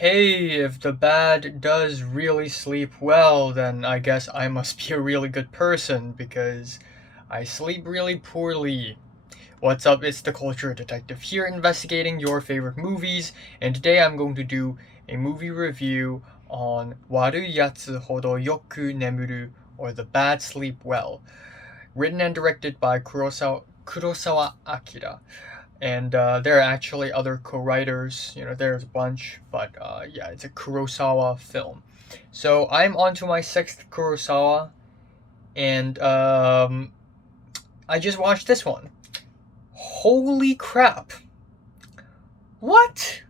Hey, if the bad does really sleep well, then I guess I must be a really good person because I sleep really poorly. What's up? It's the Culture Detective here investigating your favorite movies, and today I'm going to do a movie review on 悪い奴ほどよく眠る, or The Bad Sleep Well, written and directed by Kurosawa Akira. And there are actually other co-writers. There's a bunch, but yeah, it's a Kurosawa film. So I'm on to my sixth Kurosawa, and I just watched this one. Holy crap! What?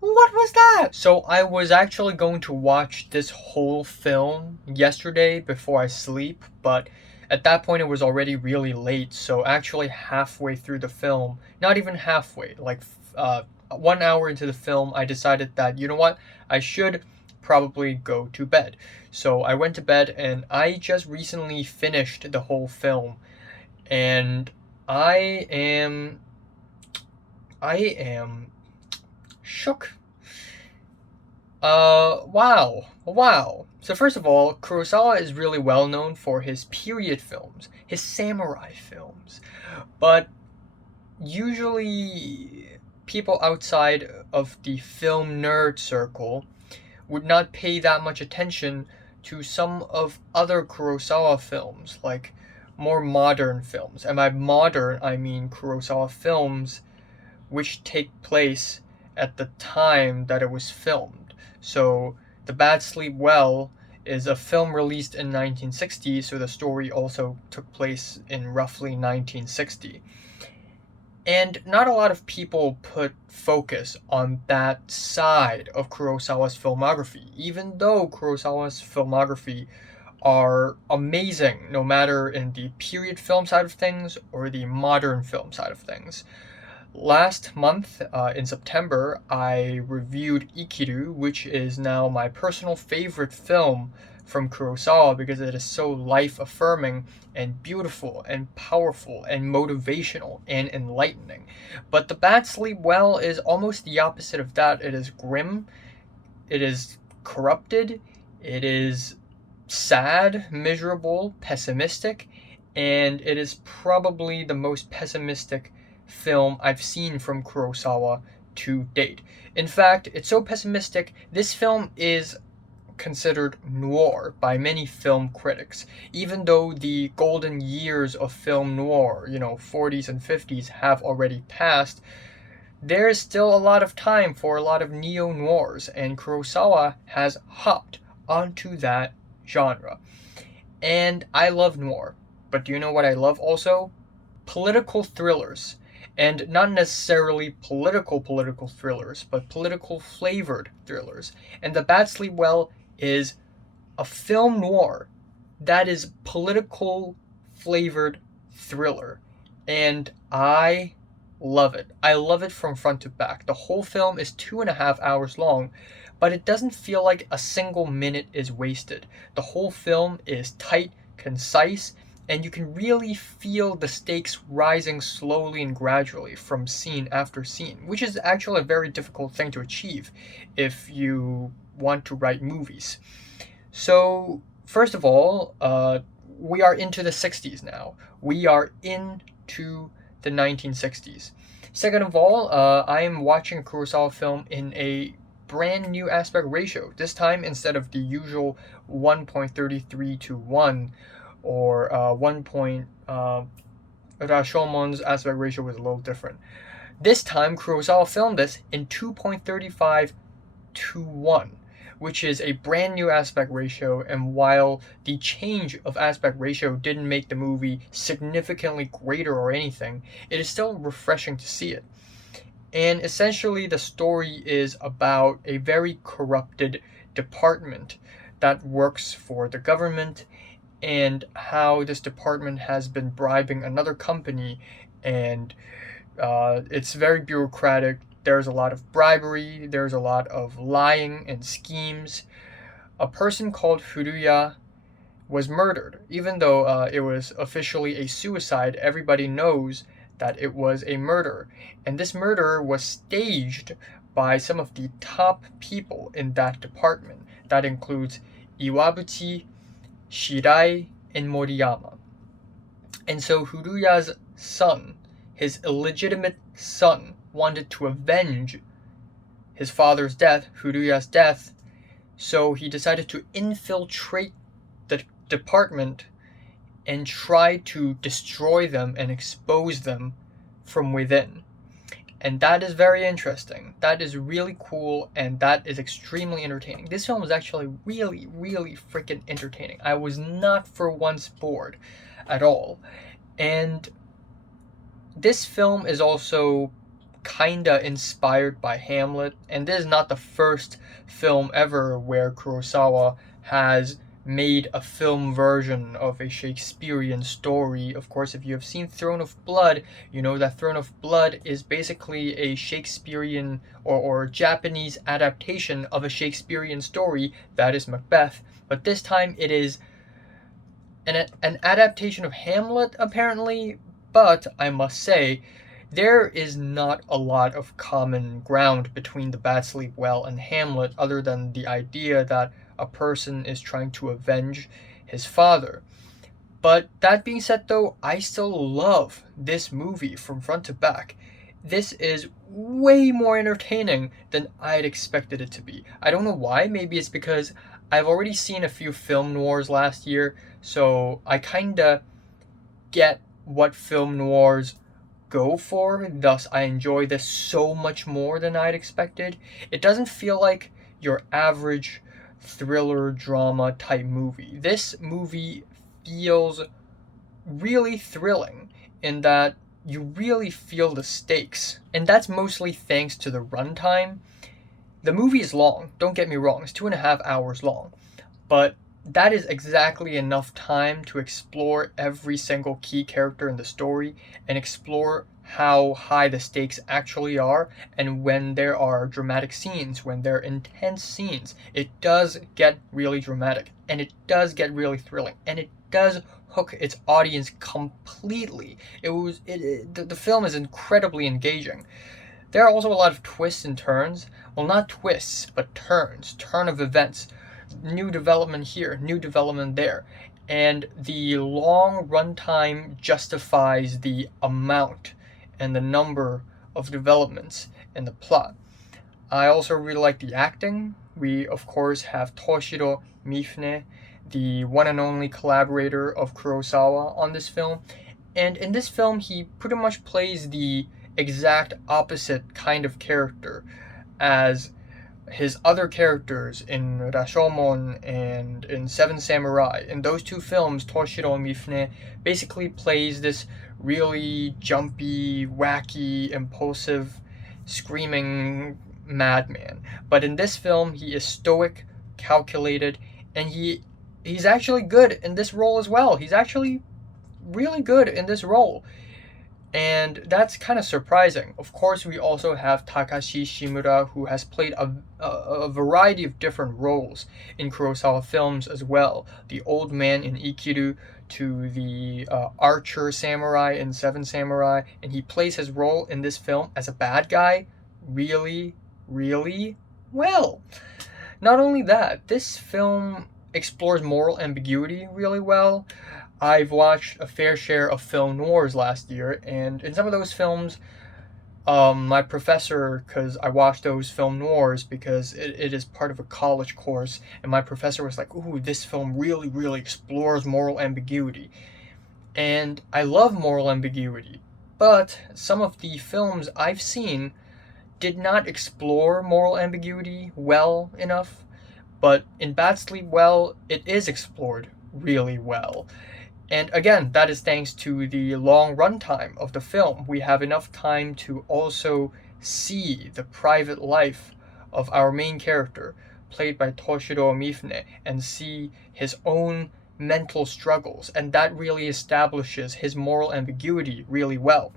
What was that? So I was actually going to watch this whole film yesterday before I sleep, but at that point it was already really late. So actually halfway through the film, not even halfway, like 1 hour into the film, I decided that, you know what, I should probably go to bed. So I went to bed and I just recently finished the whole film, and I am I am shook. Wow. So first of all, Kurosawa is really well known for his period films, his samurai films. But usually people outside of the film nerd circle would not pay that much attention to some of other Kurosawa films, like more modern films. And by modern, I mean Kurosawa films which take place at the time that it was filmed. So, The Bad Sleep Well is a film released in 1960, so the story also took place in roughly 1960. And not a lot of people put focus on that side of Kurosawa's filmography, even though Kurosawa's filmography are amazing, no matter in the period film side of things or the modern film side of things. Last month, in September, I reviewed Ikiru, which is now my personal favorite film from Kurosawa because it is so life-affirming and beautiful and powerful and motivational and enlightening. But The Bad Sleep Well is almost the opposite of that. It is grim, it is corrupted, it is sad, miserable, pessimistic, and it is probably the most pessimistic film I've seen from Kurosawa to date. In fact, it's so pessimistic, this film is considered noir by many film critics. Even though the golden years of film noir, 40s and 50s, have already passed, there is still a lot of time for a lot of neo noirs, and Kurosawa has hopped onto that genre. And I love noir. But do you know what I love also? Political thrillers. And not necessarily political thrillers, but political flavored thrillers. And The Bad Sleep Well is a film noir that is political flavored thriller. And I love it. I love it from front to back. The whole film is 2.5 hours long, but it doesn't feel like a single minute is wasted. The whole film is tight, concise, and you can really feel the stakes rising slowly and gradually from scene after scene, which is actually a very difficult thing to achieve if you want to write movies. So, first of all, we are into the 60s now. We are into the 1960s. Second of all, I am watching a Kurosawa film in a brand new aspect ratio. This time, instead of the usual 1.33 to 1, or 1. Rashomon's aspect ratio was a little different. This time, Kurosawa filmed this in 2.35 to 1, which is a brand new aspect ratio, and while the change of aspect ratio didn't make the movie significantly greater or anything, it is still refreshing to see it. And essentially, the story is about a very corrupted department that works for the government, and how this department has been bribing another company, and it's very bureaucratic. There's a lot of bribery, there's a lot of lying and schemes. A person called Furuya was murdered. Even though it was officially a suicide, everybody knows that it was a murder. And this murder was staged by some of the top people in that department. That includes Iwabuchi, Shirai, and Moriyama. And so Furuya's son, his illegitimate son, wanted to avenge his father's death, Furuya's death, so he decided to infiltrate the department and try to destroy them and expose them from within. And that is very interesting. That is really cool, and that is extremely entertaining. This film was actually really, really freaking entertaining. I was not for once bored at all. And this film is also kinda inspired by Hamlet, and this is not the first film ever where Kurosawa has made a film version of a Shakespearean story. Of course, if you have seen Throne of Blood, you know that Throne of Blood is basically a Shakespearean or Japanese adaptation of a Shakespearean story, that is Macbeth. But this time it is an adaptation of Hamlet, apparently, but I must say, there is not a lot of common ground between The Bad Sleep Well and Hamlet other than the idea that a person is trying to avenge his father. But that being said though, I still love this movie from front to back. This is way more entertaining than I'd expected it to be. I don't know why, maybe it's because I've already seen a few film noirs last year, so I kinda get what film noirs go for, thus I enjoy this so much more than I'd expected. It doesn't feel like your average thriller drama type movie. This movie feels really thrilling in that you really feel the stakes, and that's mostly thanks to the runtime. The movie is long, don't get me wrong, it's 2.5 hours long, but that is exactly enough time to explore every single key character in the story and explore how high the stakes actually are. And when there are dramatic scenes, when there are intense scenes, it does get really dramatic, and it does get really thrilling, and it does hook its audience completely. The film is incredibly engaging. There are also a lot of twists and turns. Well, not twists, but turn of events. New development here, new development there. And the long runtime justifies the amount and the number of developments in the plot. I also really like the acting. We, of course, have Toshiro Mifune, the one and only collaborator of Kurosawa on this film. And in this film, he pretty much plays the exact opposite kind of character as his other characters in Rashomon and in Seven Samurai. In those two films, Toshiro Mifune basically plays this really jumpy, wacky, impulsive, screaming madman. But in this film, he is stoic, calculated, and he's actually good in this role as well. He's actually really good in this role. And that's kind of surprising. Of course, we also have Takashi Shimura, who has played a variety of different roles in Kurosawa films as well. The old man in Ikiru to the archer samurai in Seven Samurai. And he plays his role in this film as a bad guy really, really well. Not only that, this film explores moral ambiguity really well. I've watched a fair share of film noirs last year, and in some of those films, my professor, because I watched those film noirs because it is part of a college course, and my professor was like, ooh, this film really, really explores moral ambiguity. And I love moral ambiguity, but some of the films I've seen did not explore moral ambiguity well enough, but in Bad Sleep Well, it is explored really well. And again, that is thanks to the long runtime of the film. We have enough time to also see the private life of our main character, played by Toshiro Mifune, and see his own mental struggles, and that really establishes his moral ambiguity really well.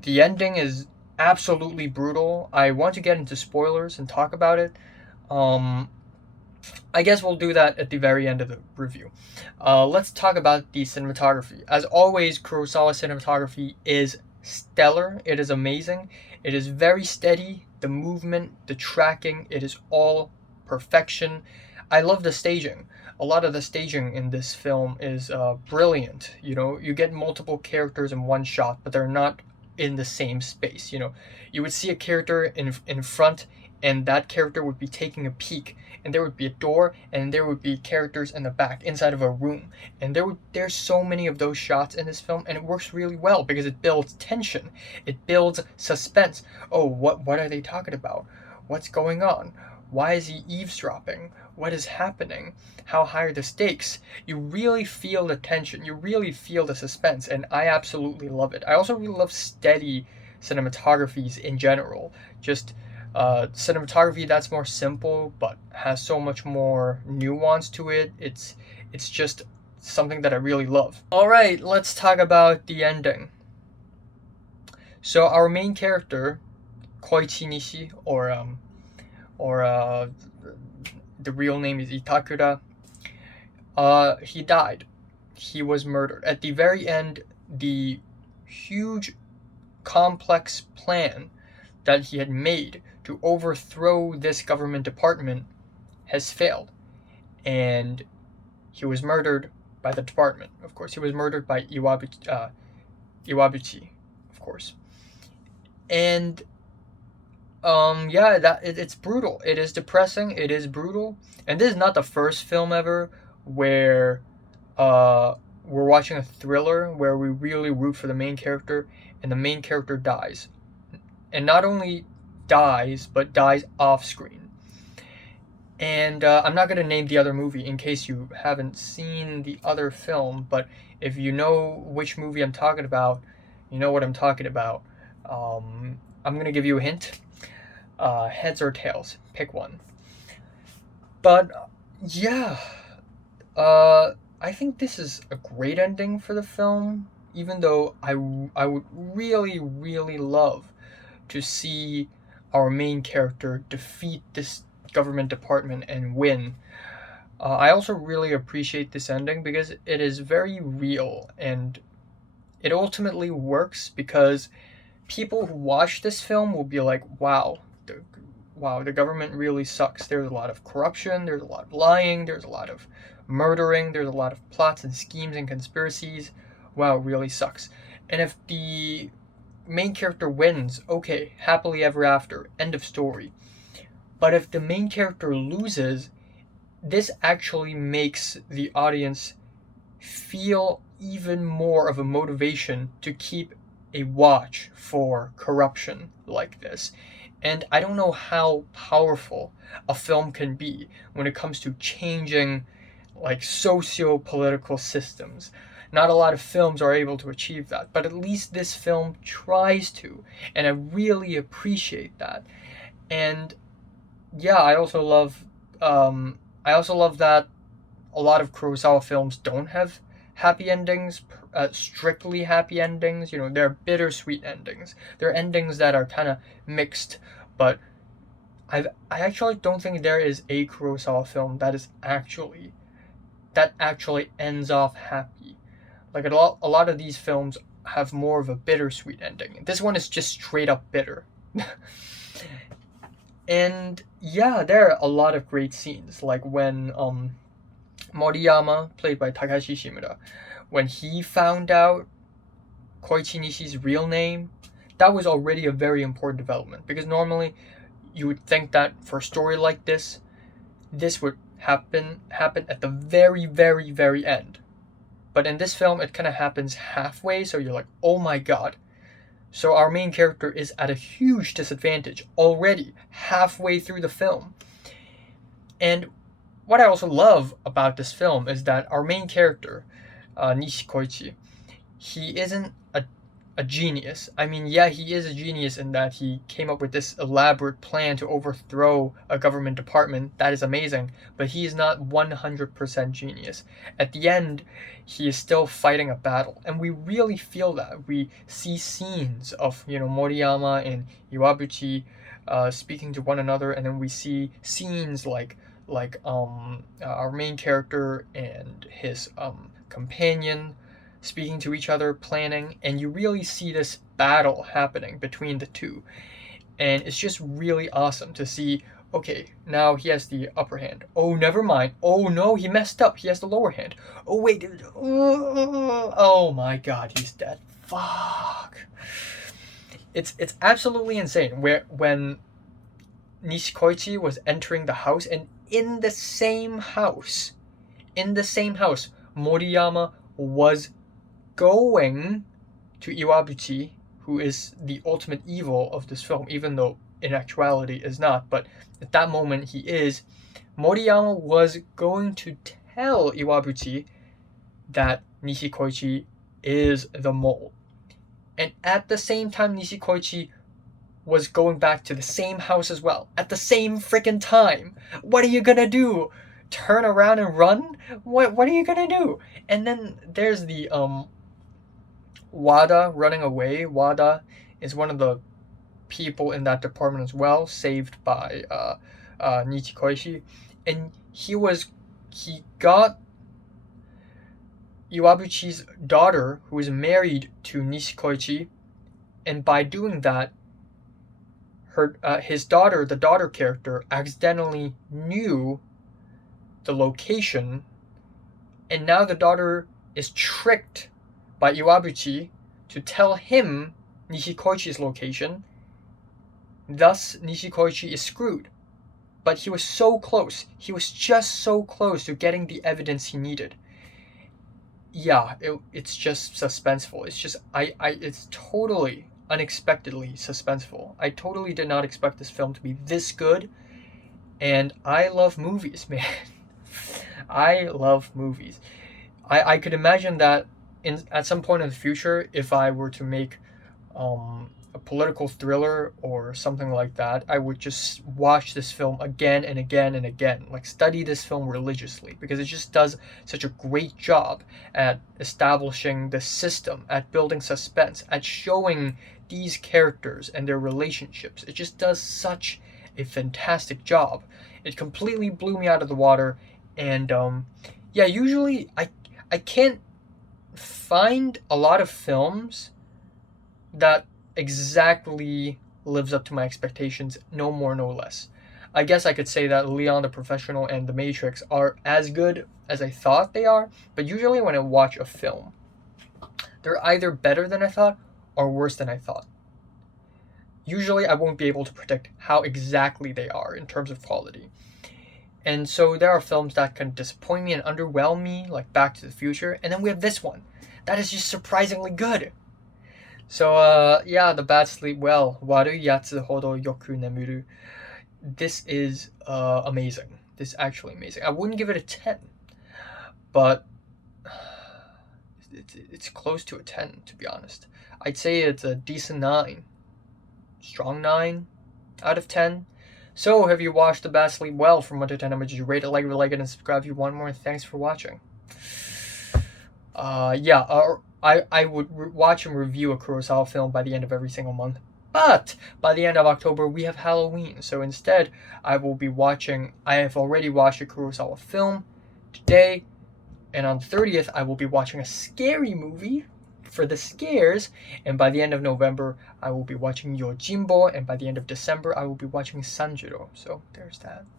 The ending is absolutely brutal. I want to get into spoilers and talk about it. I guess we'll do that at the very end of the review. Let's talk about the cinematography. As always, Kurosawa cinematography is stellar. It is amazing. It is very steady, the movement, the tracking, it is all perfection. I love the staging. A lot of the staging in this film is brilliant. You get multiple characters in one shot, but they're not in the same space. You would see a character in front, and that character would be taking a peek, and there would be a door, and there would be characters in the back inside of a room, and there's so many of those shots in this film, and it works really well because it builds tension, it builds suspense. Oh, what are they talking about? What's going on? Why is he eavesdropping? What is happening? How high are the stakes? You really feel the tension. You really feel the suspense, and I absolutely love it. I also really love steady cinematographies in general. Just cinematography that's more simple but has so much more nuance to it. It's just something that I really love. All right, let's talk about the ending. So our main character, Koichi Nishi, or the real name is Itakura. He died. He was murdered. At the very end, the huge, complex plan that he had made to overthrow this government department has failed. And he was murdered by the department. Of course, he was murdered by Iwabuchi, of course. And it's brutal. It is depressing. It is brutal. And this is not the first film ever where we're watching a thriller where we really root for the main character and the main character dies. And not only dies, but dies off screen. And I'm not going to name the other movie in case you haven't seen the other film, but if you know which movie I'm talking about, you know what I'm talking about. I'm going to give you a hint. Heads or tails, pick one. But yeah, I think this is a great ending for the film, even though I would really, really love to see our main character defeat this government department and win. I also really appreciate this ending because it is very real, and it ultimately works because people who watch this film will be like, wow, the government really sucks. There's a lot of corruption, there's a lot of lying, there's a lot of murdering, there's a lot of plots and schemes and conspiracies. Wow, it really sucks. And if the main character wins, okay, happily ever after, end of story. But if the main character loses, this actually makes the audience feel even more of a motivation to keep a watch for corruption like this. And I don't know how powerful a film can be when it comes to changing like socio-political systems. Not a lot of films are able to achieve that, but at least this film tries to, and I really appreciate that. And yeah, I also love that a lot of Kurosawa films don't have happy endings, strictly happy endings. They're bittersweet endings. They're endings that are kind of mixed, but I actually don't think there is a Kurosawa film that actually ends off happy. Like a lot of these films have more of a bittersweet ending. This one is just straight up bitter. And yeah, there are a lot of great scenes, like when Moriyama, played by Takashi Shimura, when he found out Koichi Nishi's real name, that was already a very important development, because normally you would think that for a story like this would happen at the very, very, very end. But in this film, it kind of happens halfway, so you're like, oh my god. So our main character is at a huge disadvantage already, halfway through the film. And what I also love about this film is that our main character, Nishi Koichi, he isn't a genius. I mean, yeah, he is a genius in that he came up with this elaborate plan to overthrow a government department. That is amazing, but he is not 100% genius. At the end, he is still fighting a battle, and we really feel that. We see scenes of, Moriyama and Iwabuchi speaking to one another, and then we see scenes like our main character and his companion speaking to each other, planning, and you really see this battle happening between the two. And it's just really awesome to see, okay, now he has the upper hand. Oh, never mind. Oh no, he messed up. He has the lower hand. Oh wait. Oh my god, he's dead. Fuck. It's absolutely insane. When Nishikoichi was entering the house, and in the same house, Moriyama was going to Iwabuchi, who is the ultimate evil of this film, even though in actuality is not, but at that moment he is. Moriyama was going to tell Iwabuchi that Nishikoichi is the mole. And at the same time, Nishikoichi was going back to the same house as well, at the same freaking time. What are you gonna do? Turn around and run? What are you gonna do? And then there's the Wada running away. Wada is one of the people in that department as well, saved by Nishikoichi, and he got Iwabuchi's daughter, who is married to Nishikoichi, and by doing that, his daughter, the daughter character, accidentally knew the location, and now the daughter is tricked by Iwabuchi to tell him Nishikoichi's location. Thus, Nishikoichi is screwed. But he was so close. He was just so close to getting the evidence he needed. Yeah, it's just suspenseful. It's totally unexpectedly suspenseful. I totally did not expect this film to be this good. And I love movies, man. I love movies. I could imagine that at some point in the future, if I were to make a political thriller or something like that, I would just watch this film again and again and again, like study this film religiously, because it just does such a great job at establishing the system, at building suspense, at showing these characters and their relationships. It just does such a fantastic job. It completely blew me out of the water, and yeah, usually I can't find a lot of films that exactly lives up to my expectations, no more, no less. I guess I could say that Leon the Professional and The Matrix are as good as I thought they are, but usually when I watch a film, they're either better than I thought or worse than I thought. Usually I won't be able to predict how exactly they are in terms of quality. And so there are films that can disappoint me and underwhelm me, like Back to the Future, and then we have this one that is just surprisingly good. So, yeah, The Bad Sleep Well, 悪い奴ほどよく眠る. This is amazing. This is actually amazing. I wouldn't give it a 10, but it's close to a 10, to be honest. I'd say it's a decent 9. Strong 9 out of 10. So, have you watched The Bad Sleep Well? From 1 to 10, how much did you rate it? Like it, and subscribe if you want more. Thanks for watching. I would watch and review a Kurosawa film by the end of every single month. But by the end of October, we have Halloween. So instead, I have already watched a Kurosawa film today. And on the 30th, I will be watching a scary movie for the scares. And by the end of November, I will be watching Yojimbo. And by the end of December, I will be watching Sanjuro. So there's that.